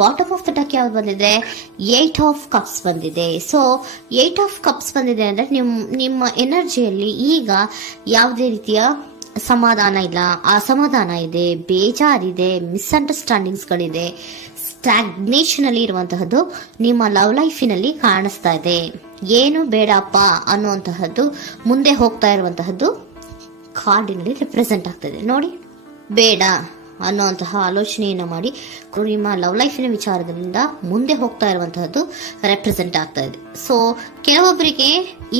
Bottom of the deck ಯಾವ್ದು ಬಂದಿದೆ, 8 of cups ಬಂದಿದೆ. ಸೊ 8 ಆಫ್ ಕಪ್ಸ್ ಬಂದಿದೆ ಅಂದ್ರೆ ನಿಮ್ಮ ಎನರ್ಜಿಯಲ್ಲಿ ಈಗ ಯಾವುದೇ ರೀತಿಯ ಸಮಾಧಾನ ಇಲ್ಲ, ಅಸಮಾಧಾನ ಇದೆ, ಬೇಜಾರಿದೆ, ಮಿಸ್ಅಂಡರ್ಸ್ಟ್ಯಾಂಡಿಂಗ್ಸ್ಗಳಿದೆ, ಸ್ಟಾಗ್ನೇಷನ್ ಅಲ್ಲಿ ಇರುವಂತಹದ್ದು ನಿಮ್ಮ ಲವ್ ಲೈಫಿನಲ್ಲಿ ಕಾಣಿಸ್ತಾ ಇದೆ. ಏನು ಬೇಡಪ್ಪ ಅನ್ನುವಂತಹದ್ದು ಮುಂದೆ ಹೋಗ್ತಾ ಇರುವಂತಹದ್ದು ಕಾರ್ಡಿನಲ್ಲಿ ರೆಪ್ರೆಸೆಂಟ್ ಆಗ್ತದೆ. ನೋಡಿ, ಬೇಡ ಅನ್ನುವಂತಹ ಆಲೋಚನೆಯನ್ನು ಮಾಡಿ ನಿಮ್ಮ ಲವ್ ಲೈಫಿನ ವಿಚಾರದಿಂದ ಮುಂದೆ ಹೋಗ್ತಾ ಇರುವಂತಹದ್ದು ರೆಪ್ರೆಸೆಂಟ್ ಆಗ್ತಾ ಇದೆ. ಸೊ ಕೆಲವೊಬ್ಬರಿಗೆ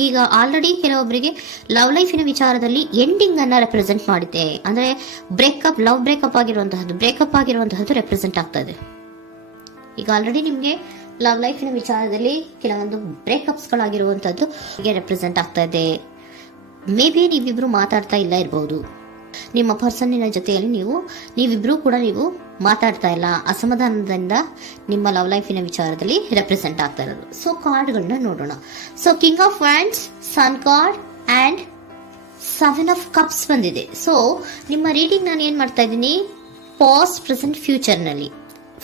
ಈಗ ಆಲ್ರೆಡಿ ಕೆಲವೊಬ್ಬರಿಗೆ ಲವ್ ಲೈಫಿನ ವಿಚಾರದಲ್ಲಿ ಎಂಡಿಂಗ್ ಅನ್ನ ರೆಪ್ರೆಸೆಂಟ್ ಮಾಡಿದೆ. ಅಂದ್ರೆ ಲವ್ ಬ್ರೇಕಪ್ ಆಗಿರುವಂತಹದ್ದು ರೆಪ್ರೆಸೆಂಟ್ ಆಗ್ತಾ ಇದೆ. ಈಗ ಆಲ್ರೆಡಿ ನಿಮ್ಗೆ ಲವ್ ಲೈಫಿನ ವಿಚಾರದಲ್ಲಿ ಕೆಲವೊಂದು ಬ್ರೇಕಪ್ಸ್ ಗಳಾಗಿರುವಂತದ್ದು ರೆಪ್ರೆಸೆಂಟ್ ಆಗ್ತಾ ಇದೆ. ಮೇ ಬಿ ನೀವಿಬ್ರು ಮಾತಾಡ್ತಾ ಇಲ್ಲ ಇರಬಹುದು, ನಿಮ್ಮ ಪರ್ಸನ್ನಿನ ಜೊತೆಯಲ್ಲಿ ನೀವಿಬ್ರು ಕೂಡ ಮಾತಾಡ್ತಾ ಇಲ್ಲ, ಅಸಮಾಧಾನದಿಂದ ನಿಮ್ಮ ಲವ್ ಲೈಫಿನ ವಿಚಾರದಲ್ಲಿ ರೆಪ್ರೆಸೆಂಟ್ ಆಗ್ತಾ ಇರೋದು. ಸೊ ಕಾರ್ಡ್ಗಳನ್ನ ನೋಡೋಣ. So king of wands, sun card and 7 of cups ಬಂದಿದೆ. ಸೊ ನಿಮ್ಮ ರೀಡಿಂಗ್ ನಾನು ಏನ್ ಮಾಡ್ತಾ ಇದ್ದೀನಿ, ಪಾಸ್ಟ್, ಪ್ರೆಸೆಂಟ್,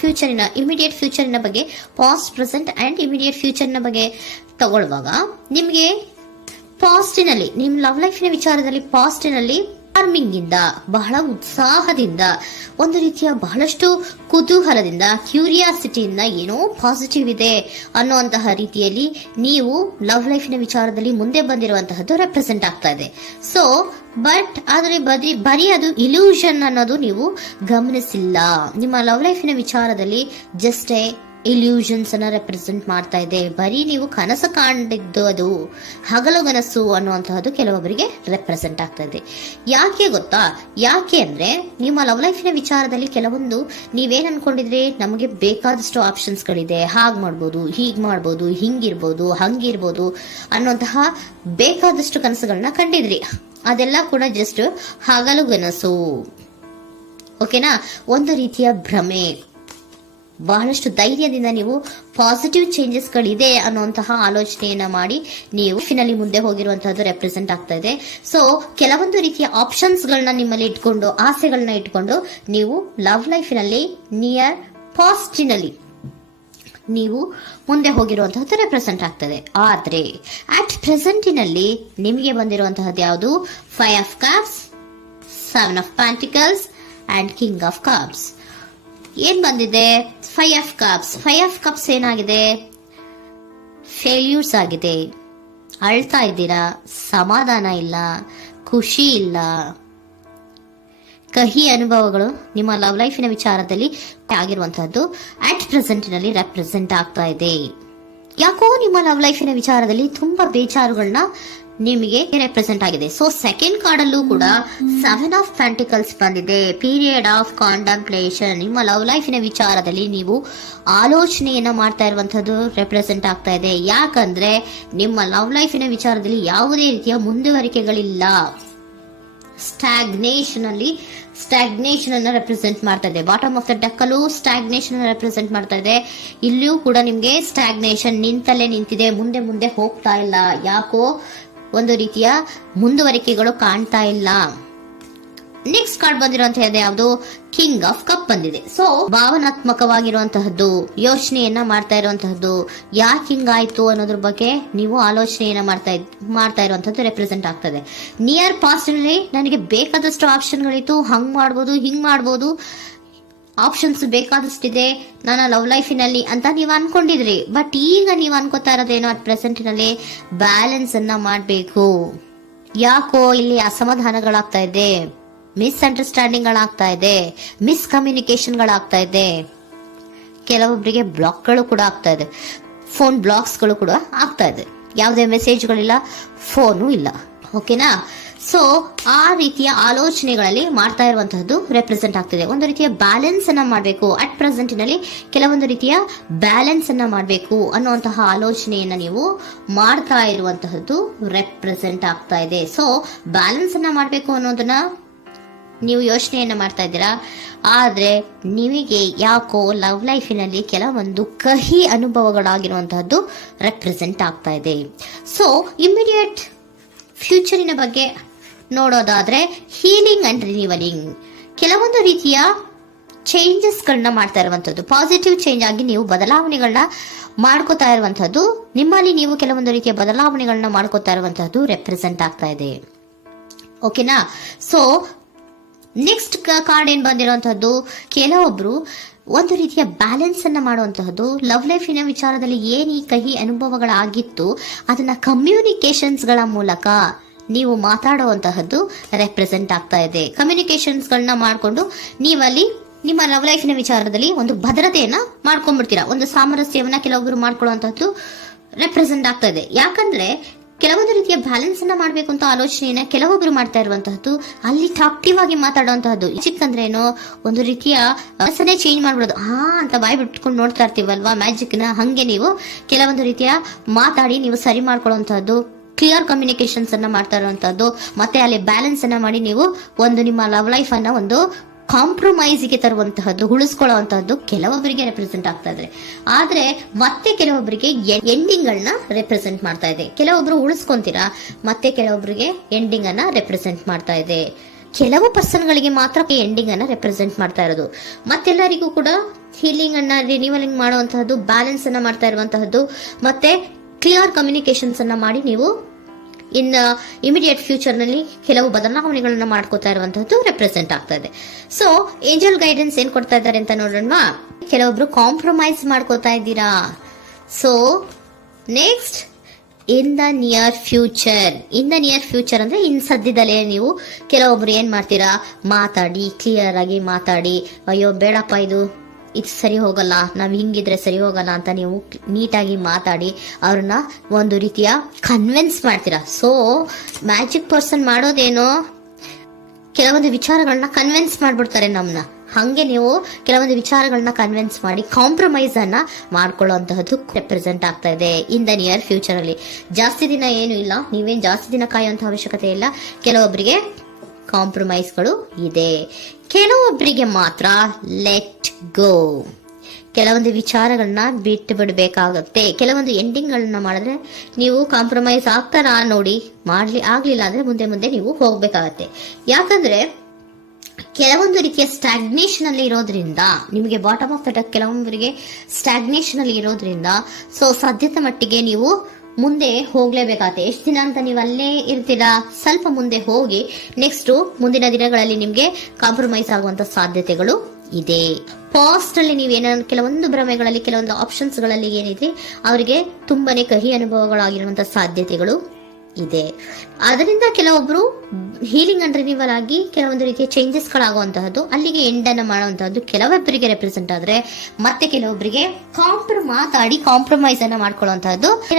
ಫ್ಯೂಚರಿನ ಇಮಿಡಿಯೇಟ್ ಫ್ಯೂಚರಿನ ಬಗ್ಗೆ, ಪಾಸ್ಟ್, ಪ್ರೆಸೆಂಟ್ ಅಂಡ್ ಇಮಿಡಿಯೇಟ್ ಫ್ಯೂಚರ್ನ ಬಗ್ಗೆ ತಗೊಳ್ಳುವಾಗ ನಿಮಗೆ ಪಾಸ್ಟಿನಲ್ಲಿ, ನಿಮ್ಮ ಲವ್ ಲೈಫಿನ ವಿಚಾರದಲ್ಲಿ ಪಾಸ್ಟಿನಲ್ಲಿ ಚಾರ್ಮಿಂಗ್ ಇಂದ, ಬಹಳ ಉತ್ಸಾಹದಿಂದ, ಒಂದು ರೀತಿಯ ಬಹಳಷ್ಟು ಕುತೂಹಲದಿಂದ, ಕ್ಯೂರಿಯಾಸಿಟಿಯಿಂದ ಏನೋ ಪಾಸಿಟಿವ್ ಇದೆ ಅನ್ನುವಂತಹ ರೀತಿಯಲ್ಲಿ ನೀವು ಲವ್ ಲೈಫಿನ ವಿಚಾರದಲ್ಲಿ ಮುಂದೆ ಬಂದಿರುವಂತಹದ್ದು ರೆಪ್ರೆಸೆಂಟ್ ಆಗ್ತಾ ಇದೆ. ಸೊ ಬಟ್ ಆದರೆ ಬರೀ ಅದು ಇಲ್ಯೂಷನ್ ಅನ್ನೋದು ನೀವು ಗಮನಿಸಿಲ್ಲ. ನಿಮ್ಮ ಲವ್ ಲೈಫಿನ ವಿಚಾರದಲ್ಲಿ ಜಸ್ಟ್ ಇಲ್ಯೂಷನ್ಸ್ ಅನ್ನ ರೆಪ್ರೆಸೆಂಟ್ ಮಾಡ್ತಾ ಇದೆ. ಬರೀ ನೀವು ಕನಸು ಕಾಣಿದ್ದು ಅದು ಹಗಲುಗನಸು ಅನ್ನುವಂತಹದ್ದು ಕೆಲವೊಬ್ಬರಿಗೆ ರೆಪ್ರೆಸೆಂಟ್ ಆಗ್ತಾ ಇದೆ. ಯಾಕೆ ಗೊತ್ತಾ? ಯಾಕೆ ಅಂದ್ರೆ ನಿಮ್ಮ ಲವ್ ಲೈಫಿನ ವಿಚಾರದಲ್ಲಿ ಕೆಲವೊಂದು ನೀವೇನ್ ಅನ್ಕೊಂಡಿದ್ರೆ, ನಮಗೆ ಬೇಕಾದಷ್ಟು ಆಪ್ಷನ್ಸ್ ಗಳಿದೆ, ಹಾಗ್ ಮಾಡ್ಬೋದು, ಹೀಗ್ ಮಾಡ್ಬೋದು, ಹಿಂಗಿರ್ಬೋದು, ಹಂಗಿರ್ಬೋದು ಅನ್ನುವಂತಹ ಬೇಕಾದಷ್ಟು ಕನಸುಗಳನ್ನ ಕಂಡಿದ್ರಿ. ಅದೆಲ್ಲ ಕೂಡ ಜಸ್ಟ್ ಹಗಲುಗನಸು. ಓಕೆನಾ? ಒಂದು ರೀತಿಯ ಭ್ರಮೆ. ಬಹಳಷ್ಟು ಧೈರ್ಯದಿಂದ ನೀವು ಪಾಸಿಟಿವ್ ಚೇಂಜಸ್ ಗಳಿದೆ ಅನ್ನುವಂತಹ ಆಲೋಚನೆಯನ್ನ ಮಾಡಿ ನೀವು ಫಿನಲ್ಲಿ ಮುಂದೆ ಹೋಗಿರುವಂತಹದ್ದು ರೆಪ್ರೆಸೆಂಟ್ ಆಗ್ತಾ ಇದೆ. ಸೊ ಕೆಲವೊಂದು ರೀತಿಯ ಆಪ್ಷನ್ಸ್ ಗಳನ್ನ ನಿಮ್ಮಲ್ಲಿ ಇಟ್ಕೊಂಡು, ಆಸೆಗಳನ್ನ ಇಟ್ಕೊಂಡು ನೀವು ಲವ್ ಲೈಫಿನಲ್ಲಿ ನಿಯರ್ ಪಾಸ್ಟಿನಲ್ಲಿ ನೀವು ಮುಂದೆ ಹೋಗಿರುವಂತಹದ್ದು ರೆಪ್ರೆಸೆಂಟ್ ಆಗ್ತದೆ. ಆದ್ರೆ ಅಟ್ ಪ್ರೆಸೆಂಟಿನಲ್ಲಿ ನಿಮಗೆ ಬಂದಿರುವಂತಹದ್ದು ಯಾವುದು? 5 of cups, 7 of pentacles and king of cups. ಏನ್ ಬಂದಿದೆ? 5 ಆಫ್ ಕಪ್ಸ್. 5 ಆಫ್ ಕಪ್ಸ್ ಏನಾಗಿದೆ? ಫೇಲ್ಯೂರ್ಸ್ ಆಗಿದೆ, ಅಳ್ತಾ ಇದ್ದೀರಾ, ಸಮಾಧಾನ ಇಲ್ಲ, ಖುಷಿ ಇಲ್ಲ, ಕಹಿ ಅನುಭವಗಳು ನಿಮ್ಮ ಲವ್ ಲೈಫಿನ ವಿಚಾರದಲ್ಲಿ ಆಗಿರುವಂತಹದ್ದು ಅಟ್ ಪ್ರೆಸೆಂಟಿನಲ್ಲಿ ರೆಪ್ರೆಸೆಂಟ್ ಆಗ್ತಾ ಇದೆ. ಯಾಕೋ ನಿಮ್ಮ ಲವ್ ಲೈಫಿನ ವಿಚಾರದಲ್ಲಿ ತುಂಬಾ ಬೇಜಾರುಗಳನ್ನ ನಿಮಗೆ ರೆಪ್ರೆಸೆಂಟ್ ಆಗಿದೆ. ಸೊ ಸೆಕೆಂಡ್ ಕಾರ್ಡ್ ಅಲ್ಲೂ ಕೂಡ 7 ಆಫ್ ಪ್ಯಾಂಟಿಕಲ್ಸ್ ಬಂದಿದೆ. Period of contemplation. ನಿಮ್ಮ ಲವ್ ಲೈಫಿನ ವಿಚಾರದಲ್ಲಿ ನೀವು ಆಲೋಚನೆಯನ್ನ ಮಾಡ್ತಾ ಇರುವಂತದ್ದು ರೆಪ್ರೆಸೆಂಟ್ ಆಗ್ತಾ ಇದೆ. ಯಾಕಂದ್ರೆ ನಿಮ್ಮ ಲವ್ ಲೈಫಿನ ವಿಚಾರದಲ್ಲಿ ಯಾವುದೇ ರೀತಿಯ ಮುಂದುವರಿಕೆಗಳಿಲ್ಲ. ಸ್ಟಾಗ್ನೇಷನ್ ಅನ್ನ ರೆಪ್ರೆಸೆಂಟ್ ಮಾಡ್ತಾ ಇದೆ. ಬಾಟಮ್ ಆಫ್ ದ ಡೆಕ್ ಅಲ್ಲೂ ಸ್ಟಾಗ್ನೇಷನ್ ಅನ್ನ ರೆಪ್ರೆಸೆಂಟ್ ಮಾಡ್ತಾ ಇದೆ. ಇಲ್ಲಿಯೂ ಕೂಡ ನಿಮ್ಗೆ ಸ್ಟಾಗ್ನೇಷನ್, ನಿಂತಲ್ಲೇ ನಿಂತಿದೆ, ಮುಂದೆ ಹೋಗ್ತಾ ಇಲ್ಲ. ಯಾಕೋ ಒಂದು ರೀತಿಯ ಮುಂದುವರಿಕೆಗಳು ಕಾಣ್ತಾ ಇಲ್ಲ. ನೆಕ್ಸ್ಟ್ ಕಾರ್ಡ್ ಬಂದಿರುವಂತಹದ್ದು ಯಾವುದು? ಕಿಂಗ್ ಆಫ್ ಕಪ್ ಬಂದಿದೆ. ಸೊ ಭಾವನಾತ್ಮಕವಾಗಿರುವಂತಹದ್ದು, ಯೋಚನೆಯನ್ನ ಮಾಡ್ತಾ ಇರುವಂತಹದ್ದು, ಯಾಕೆ ಹಿಂಗಾಯ್ತು ಅನ್ನೋದ್ರ ಬಗ್ಗೆ ನೀವು ಆಲೋಚನೆಯನ್ನ ಮಾಡ್ತಾ ಇರುವಂತಹದ್ದು ರೆಪ್ರೆಸೆಂಟ್ ಆಗ್ತದೆ. ನಿಯರ್ ಪಾಸ್ಟ್ ನಲ್ಲಿ ನನಗೆ ಬೇಕಾದಷ್ಟು ಆಪ್ಷನ್ಗಳಿತ್ತು, ಹಂಗ್ ಮಾಡ್ಬೋದು, ಹಿಂಗ್ ಮಾಡ್ಬೋದು, ಆಪ್ಷನ್ಸ್ ಬೇಕಾದಷ್ಟಿದೆ ನನ್ನ ಲವ್ ಲೈಫಿನಲ್ಲಿ ಅಂತ ನೀವು ಅನ್ಕೊಂಡಿದ್ರಿ. ಬಟ್ ಈಗ ನೀವು ಅನ್ಕೋತಾ ಇರೋದೇನೋ ಅಟ್ ಪ್ರೆಸೆಂಟಿನಲ್ಲಿ ಬ್ಯಾಲೆನ್ಸ್ ಅನ್ನ ಮಾಡಬೇಕು. ಯಾಕೋ ಇಲ್ಲಿ ಅಸಮಾಧಾನಗಳಾಗ್ತಾ ಇದೆ, ಮಿಸ್ಅಂಡರ್ಸ್ಟ್ಯಾಂಡಿಂಗ್ ಗಳಾಗ್ತಾ ಇದೆ, ಮಿಸ್ಕಮ್ಯುನಿಕೇಶನ್ ಗಳಾಗ್ತಾ ಇದೆ. ಕೆಲವೊಬ್ಬರಿಗೆ ಬ್ಲಾಕ್ಗಳು ಕೂಡ ಆಗ್ತಾ ಇದೆ, ಫೋನ್ ಬ್ಲಾಕ್ಸ್ಗಳು ಕೂಡ ಆಗ್ತಾ ಇದೆ. ಯಾವುದೇ ಮೆಸೇಜ್ಗಳಿಲ್ಲ, ಫೋನು ಇಲ್ಲ. ಓಕೆನಾ? ಸೊ ಆ ರೀತಿಯ ಆಲೋಚನೆಗಳಲ್ಲಿ ಮಾಡ್ತಾ ಇರುವಂತಹದ್ದು ರೆಪ್ರೆಸೆಂಟ್ ಆಗ್ತಿದೆ. ಒಂದು ರೀತಿಯ ಬ್ಯಾಲೆನ್ಸ್ ಅನ್ನ ಮಾಡಬೇಕು. ಅಟ್ ಪ್ರೆಸೆಂಟಿನಲ್ಲಿ ಕೆಲವೊಂದು ರೀತಿಯ ಬ್ಯಾಲೆನ್ಸ್ ಅನ್ನ ಮಾಡಬೇಕು ಅನ್ನುವಂತಹ ಆಲೋಚನೆಯನ್ನ ನೀವು ಮಾಡ್ತಾ ಇರುವಂತಹದ್ದು ರೆಪ್ರೆಸೆಂಟ್ ಆಗ್ತಾ ಇದೆ. ಸೊ ಬ್ಯಾಲೆನ್ಸ್ ಅನ್ನ ಮಾಡಬೇಕು ಅನ್ನೋದನ್ನ ನೀವು ಯೋಚನೆಯನ್ನ ಮಾಡ್ತಾ ಇದ್ದೀರಾ. ಆದ್ರೆ ನಿಮಗೆ ಯಾಕೋ ಲವ್ ಲೈಫಿನಲ್ಲಿ ಕೆಲವೊಂದು ಕಹಿ ಅನುಭವಗಳಾಗಿರುವಂತಹದ್ದು ರೆಪ್ರೆಸೆಂಟ್ ಆಗ್ತಾ ಇದೆ. ಸೊ ಇಮಿಡಿಯೇಟ್ ಫ್ಯೂಚರಿನ ಬಗ್ಗೆ ನೋಡೋದಾದ್ರೆ ಹೀಲಿಂಗ್ ಅಂಡ್ ರಿನಿವಲಿಂಗ್, ಕೆಲವೊಂದು ರೀತಿಯ ಚೇಂಜಸ್ ಗಳನ್ನ ಮಾಡ್ತಾ ಇರುವಂತದ್ದು, ಪಾಸಿಟಿವ್ ಚೇಂಜ್ ಆಗಿ ನೀವು ಬದಲಾವಣೆಗಳನ್ನ ಮಾಡ್ಕೋತಾ ಇರುವಂತದ್ದು, ನಿಮ್ಮಲ್ಲಿ ನೀವು ಕೆಲವೊಂದು ರೀತಿಯ ಬದಲಾವಣೆಗಳನ್ನ ಮಾಡ್ಕೋತಾ ಇರುವಂತದ್ದು ರೆಪ್ರೆಸೆಂಟ್ ಆಗ್ತಾ ಇದೆ. ಓಕೆನಾ? ಸೊ ನೆಕ್ಸ್ಟ್ ಕಾರ್ಡ್ ಏನ್ ಬಂದಿರುವಂತದ್ದು, ಕೆಲವೊಬ್ರು ಒಂದು ರೀತಿಯ ಬ್ಯಾಲೆನ್ಸ್ ಅನ್ನ ಮಾಡುವಂತಹದ್ದು, ಲವ್ ಲೈಫಿನ ವಿಚಾರದಲ್ಲಿ ಏನ್ ಈ ಕಹಿ ಅನುಭವಗಳಾಗಿತ್ತು ಅದನ್ನ ಕಮ್ಯುನಿಕೇಶನ್ಸ್ ಗಳ ಮೂಲಕ ನೀವು ಮಾತಾಡುವಂತಹದ್ದು ರೆಪ್ರೆಸೆಂಟ್ ಆಗ್ತಾ ಇದೆ. ಕಮ್ಯುನಿಕೇಶನ್ಸ್ ಗಳನ್ನ ಮಾಡ್ಕೊಂಡು ನೀವಲ್ಲಿ ನಿಮ್ಮ ಲವ್ ಲೈಫಿನ ವಿಚಾರದಲ್ಲಿ ಒಂದು ಭದ್ರತೆಯನ್ನ ಮಾಡ್ಕೊಂಡ್ಬಿಡ್ತೀರಾ, ಒಂದು ಸಾಮರಸ್ಯವನ್ನ ಕೆಲವೊಬ್ರು ಮಾಡ್ಕೊಳ್ಳುವಂತಹದ್ದು ರೆಪ್ರೆಸೆಂಟ್ ಆಗ್ತಾ ಇದೆ. ಯಾಕಂದ್ರೆ ಕೆಲವೊಂದು ರೀತಿಯ ಬ್ಯಾಲೆನ್ಸ್ ಅನ್ನ ಮಾಡ್ಬೇಕು ಅಂತ ಆಲೋಚನೆಯನ್ನ ಕೆಲವೊಬ್ರು ಮಾಡ್ತಾ ಇರುವಂತಹದ್ದು, ಅಲ್ಲಿ ಟಾಕ್ಟಿವ್ ಆಗಿ ಮಾತಾಡುವಂತಹದ್ದು. ಚಿಕ್ಕಂದ್ರೆ ಏನೋ ಒಂದು ರೀತಿಯ ಹೆಸರೇ ಚೇಂಜ್ ಮಾಡ್ಬಿಡೋದು, ಅಂತ ಬಾಯಿ ಬಿಟ್ಕೊಂಡು ನೋಡ್ತಾ ಇರ್ತೀವಲ್ವಾ ಮ್ಯಾಜಿಕ್ ನ, ಹಂಗೆ ನೀವು ಕೆಲವೊಂದು ರೀತಿಯ ಮಾತಾಡಿ ನೀವು ಸರಿ ಮಾಡ್ಕೊಳ್ಳುವಂತಹದ್ದು, ಕ್ಲಿಯರ್ ಕಮ್ಯುನಿಕೇಶನ್ಸ್ ಅನ್ನ ಮಾಡ್ತಾ ಇರುವಂತಹದ್ದು, ಮತ್ತೆ ಅಲ್ಲಿ ಬ್ಯಾಲೆನ್ಸ್ ಅನ್ನ ಮಾಡಿ ನೀವು ಒಂದು ನಿಮ್ಮ ಲವ್ ಲೈಫ್ ಅನ್ನ ಒಂದು ಕಾಂಪ್ರಮೈಸ್ಗೆ ತರುವಂತಹದ್ದು, ಉಳಿಸ್ಕೊಳ್ಳುವಂತಹದ್ದು ಕೆಲವೊಬ್ಬರಿಗೆ ರೆಪ್ರೆಸೆಂಟ್ ಆಗ್ತಾ ಇದೆ. ಆದ್ರೆ ಮತ್ತೆ ಕೆಲವೊಬ್ಬರಿಗೆ ಎಂಡಿಂಗ್ ಗಳನ್ನ ರೆಪ್ರೆಸೆಂಟ್ ಮಾಡ್ತಾ ಇದೆ. ಕೆಲವೊಬ್ರು ಉಳಿಸ್ಕೊಂತೀರಾ, ಮತ್ತೆ ಕೆಲವೊಬ್ಬರಿಗೆ ಎಂಡಿಂಗ್ ಅನ್ನ ರೆಪ್ರೆಸೆಂಟ್ ಮಾಡ್ತಾ ಇದೆ. ಕೆಲವು ಪರ್ಸನ್ ಗಳಿಗೆ ಮಾತ್ರ ಎಂಡಿಂಗ್ ಅನ್ನ ರೆಪ್ರೆಸೆಂಟ್ ಮಾಡ್ತಾ ಇರೋದು, ಮತ್ತೆಲ್ಲರಿಗೂ ಕೂಡ ಹೀಲಿಂಗ್ ಅನ್ನ ರಿನಿವಲಿಂಗ್ ಮಾಡುವಂತಹದ್ದು, ಬ್ಯಾಲೆನ್ಸ್ ಅನ್ನ ಮಾಡ್ತಾ ಇರುವಂತಹದ್ದು, ಮತ್ತೆ ಕ್ಲಿಯರ್ ಕಮ್ಯುನಿಕೇಶನ್ಸ್ ಅನ್ನ ಮಾಡಿ ನೀವು ಇನ್ ಇಮಿಡಿಯೇಟ್ ಫ್ಯೂಚರ್ ನಲ್ಲಿ ಕೆಲವು ಬದಲಾವಣೆಗಳನ್ನ ಮಾಡ್ಕೋತಾ ಇರುವಂತಹದ್ದು ರೆಪ್ರೆಸೆಂಟ್ ಆಗ್ತಾ ಇದೆ. ಸೊ ಏಂಜಲ್ ಗೈಡೆನ್ಸ್ ಏನ್ ಕೊಡ್ತಾ ಇದ್ದಾರೆ ಅಂತ ನೋಡೋಣ. ಕೆಲವೊಬ್ರು ಕಾಂಪ್ರಮೈಸ್ ಮಾಡ್ಕೋತಾ ಇದ್ದೀರಾ. So next, in the near future ಅಂದ್ರೆ ಇನ್ ಸದ್ಯದಲ್ಲೇ ನೀವು ಕೆಲವೊಬ್ರು ಏನ್ ಮಾಡ್ತೀರಾ, ಮಾತಾಡಿ ಕ್ಲಿಯರ್ ಆಗಿ ಮಾತಾಡಿ, ಅಯ್ಯೋ ಬೇಡಪ್ಪ ಇದು ಸರಿ ಹೋಗಲ್ಲ, ನಾವ್ ಹಿಂಗಿದ್ರೆ ಸರಿ ಹೋಗಲ್ಲ ಅಂತ ನೀವು ನೀಟಾಗಿ ಮಾತಾಡಿ ಅವ್ರನ್ನ ಒಂದು ರೀತಿಯ ಕನ್ವಿನ್ಸ್ ಮಾಡ್ತೀರಾ. ಸೊ ಮ್ಯಾಜಿಕ್ ಪರ್ಸನ್ ಮಾಡೋದೇನೋ ಕೆಲವೊಂದು ವಿಚಾರಗಳನ್ನ ಕನ್ವಿನ್ಸ್ ಮಾಡ್ಬಿಡ್ತಾರೆ ನಮ್ನ, ಹಂಗೆ ನೀವು ಕೆಲವೊಂದು ವಿಚಾರಗಳನ್ನ ಕನ್ವಿನ್ಸ್ ಮಾಡಿ ಕಾಂಪ್ರಮೈಸ್ ಅನ್ನ ಮಾಡ್ಕೊಳ್ಳುವಂತಹದ್ದು ರೆಪ್ರೆಸೆಂಟ್ ಆಗ್ತಾ ಇದೆ ಇನ್ ದ ನಿಯರ್ ಫ್ಯೂಚರ್ ಅಲ್ಲಿ. ಜಾಸ್ತಿ ದಿನ ಏನು ಇಲ್ಲ, ನೀವೇನ್ ಜಾಸ್ತಿ ದಿನ ಕಾಯುವಂತ ಅವಶ್ಯಕತೆ ಇಲ್ಲ. ಕೆಲವೊಬ್ಬರಿಗೆ ಕಾಂಪ್ರಮೈಸ್ಗಳು ಇದೆ, ಕೆಲವೊಬ್ಬರಿಗೆ ಮಾತ್ರ ಲೆಟ್ ಗೋ. ಕೆಲವೊಂದು ವಿಚಾರಗಳನ್ನ ಬಿಟ್ಟು ಬಿಡಬೇಕಾಗುತ್ತೆ. ಕೆಲವೊಂದು ಎಂಡಿಂಗ್ ಗಳನ್ನ ಮಾಡಿದ್ರೆ ನೀವು ಕಾಂಪ್ರಮೈಸ್ ಆಗ್ತಾರಾ ನೋಡಿ, ಆಗ್ಲಿಲ್ಲ ಅಂದ್ರೆ ಮುಂದೆ ನೀವು ಹೋಗ್ಬೇಕಾಗತ್ತೆ. ಯಾಕಂದ್ರೆ ಕೆಲವೊಂದು ರೀತಿಯ ಸ್ಟಾಗ್ನೇಷನ್ ಅಲ್ಲಿ ಇರೋದ್ರಿಂದ, ನಿಮಗೆ ಬಾಟಮ್ ಆಫ್ ದ ಡೆಕ್ ಕೆಲವೊಬ್ಬರಿಗೆ ಸ್ಟಾಗ್ನೇಷನ್ ಅಲ್ಲಿ ಇರೋದ್ರಿಂದ, ಸೊ ಸಾಧ್ಯತೆ ಮಟ್ಟಿಗೆ ನೀವು ಮುಂದೆ ಹೋಗ್ಲೇಬೇಕಾಗತ್ತೆ. ಎಷ್ಟು ದಿನ ಅಂತ ನೀವು ಅಲ್ಲೇ ಇರ್ತೀರಾ, ಸ್ವಲ್ಪ ಮುಂದೆ ಹೋಗಿ ನೆಕ್ಸ್ಟ್ ಮುಂದಿನ ದಿನಗಳಲ್ಲಿ ನಿಮ್ಗೆ ಕಾಂಪ್ರಮೈಸ್ ಆಗುವಂತ ಸಾಧ್ಯತೆಗಳು ಇದೆ. ಪಾಸ್ಟ್ ಅಲ್ಲಿ ನೀವೇನ ಕೆಲವೊಂದು ಭ್ರಮೆಗಳಲ್ಲಿ ಕೆಲವೊಂದು ಆಪ್ಷನ್ಸ್ ಗಳಲ್ಲಿ ಏನಿದೆ ಅವರಿಗೆ ತುಂಬಾನೇ ಕಹಿ ಅನುಭವಗಳಾಗಿರುವಂತಹ ಸಾಧ್ಯತೆಗಳು ಇದೆ. ಅದರಿಂದ ಕೆಲವೊಬ್ರು ಹೀಲಿಂಗ್ ಅಂಡ್ ರಿನಿವಲ್ ಆಗಿ ಕೆಲವೊಂದು ರೀತಿಯ ಚೇಂಜಸ್ ಗಳಾಗುವಂತಹದ್ದು, ಅಲ್ಲಿಗೆ ಎಂಡ್ ಅನ್ನ ಮಾಡುವಂತಹದ್ದು ಕೆಲವೊಬ್ಬರಿಗೆ ರೆಪ್ರೆಸೆಂಟ್ ಆದ್ರೆ, ಮತ್ತೆ ಕೆಲವೊಬ್ಬರಿಗೆ ಮಾತಾಡಿ ಕಾಂಪ್ರಮೈಸ್ ಅನ್ನ ಮಾಡ್ಕೊಳ್ಳುವಂತಹದ್ದು